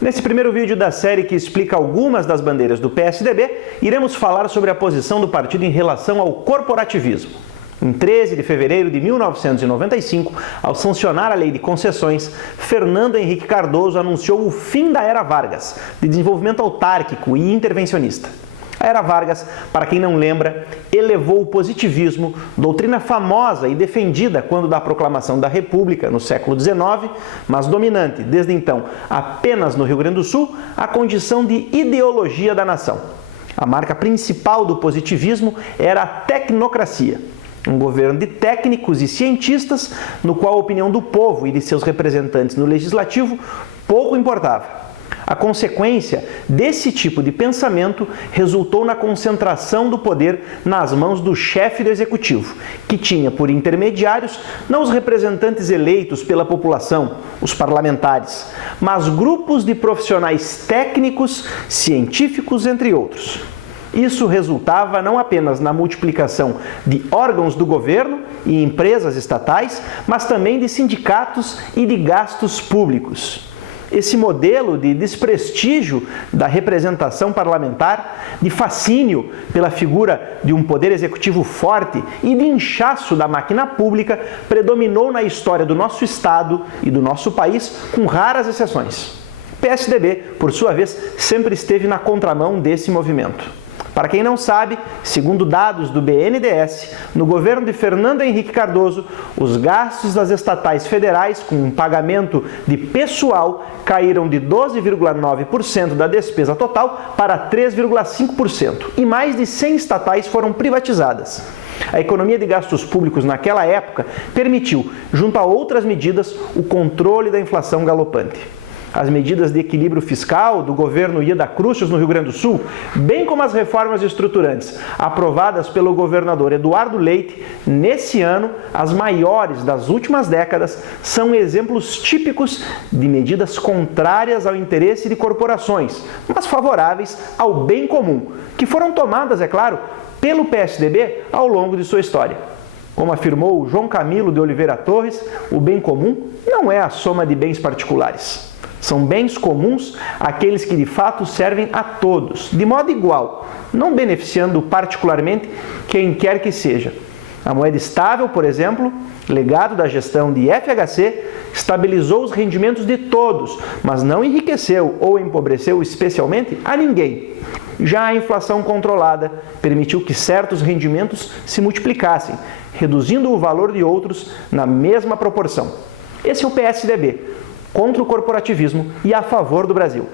Nesse primeiro vídeo da série que explica algumas das bandeiras do PSDB, iremos falar sobre a posição do partido em relação ao corporativismo. Em 13 de fevereiro de 1995, ao sancionar a Lei de Concessões, Fernando Henrique Cardoso anunciou o fim da Era Vargas, de desenvolvimento autárquico e intervencionista. A Era Vargas, para quem não lembra, elevou o positivismo, doutrina famosa e defendida quando da proclamação da República no século XIX, mas dominante desde então apenas no Rio Grande do Sul, à condição de ideologia da nação. A marca principal do positivismo era a tecnocracia, um governo de técnicos e cientistas no qual a opinião do povo e de seus representantes no legislativo pouco importava. A consequência desse tipo de pensamento resultou na concentração do poder nas mãos do chefe do executivo, que tinha por intermediários não os representantes eleitos pela população, os parlamentares, mas grupos de profissionais técnicos, científicos, entre outros. Isso resultava não apenas na multiplicação de órgãos do governo e empresas estatais, mas também de sindicatos e de gastos públicos. Esse modelo de desprestígio da representação parlamentar, de fascínio pela figura de um poder executivo forte e de inchaço da máquina pública predominou na história do nosso Estado e do nosso país, com raras exceções. O PSDB, por sua vez, sempre esteve na contramão desse movimento. Para quem não sabe, segundo dados do BNDES, no governo de Fernando Henrique Cardoso, os gastos das estatais federais com um pagamento de pessoal caíram de 12,9% da despesa total para 3,5% e mais de 100 estatais foram privatizadas. A economia de gastos públicos naquela época permitiu, junto a outras medidas, o controle da inflação galopante. As medidas de equilíbrio fiscal do governo Ieda Cruxos no Rio Grande do Sul, bem como as reformas estruturantes aprovadas pelo governador Eduardo Leite, nesse ano, as maiores das últimas décadas, são exemplos típicos de medidas contrárias ao interesse de corporações, mas favoráveis ao bem comum, que foram tomadas, é claro, pelo PSDB ao longo de sua história. Como afirmou João Camilo de Oliveira Torres, o bem comum não é a soma de bens particulares. São bens comuns aqueles que de fato servem a todos, de modo igual, não beneficiando particularmente quem quer que seja. A moeda estável, por exemplo, legado da gestão de FHC, estabilizou os rendimentos de todos, mas não enriqueceu ou empobreceu especialmente a ninguém. Já a inflação controlada permitiu que certos rendimentos se multiplicassem, reduzindo o valor de outros na mesma proporção. Esse é o PSDB, contra o corporativismo e a favor do Brasil.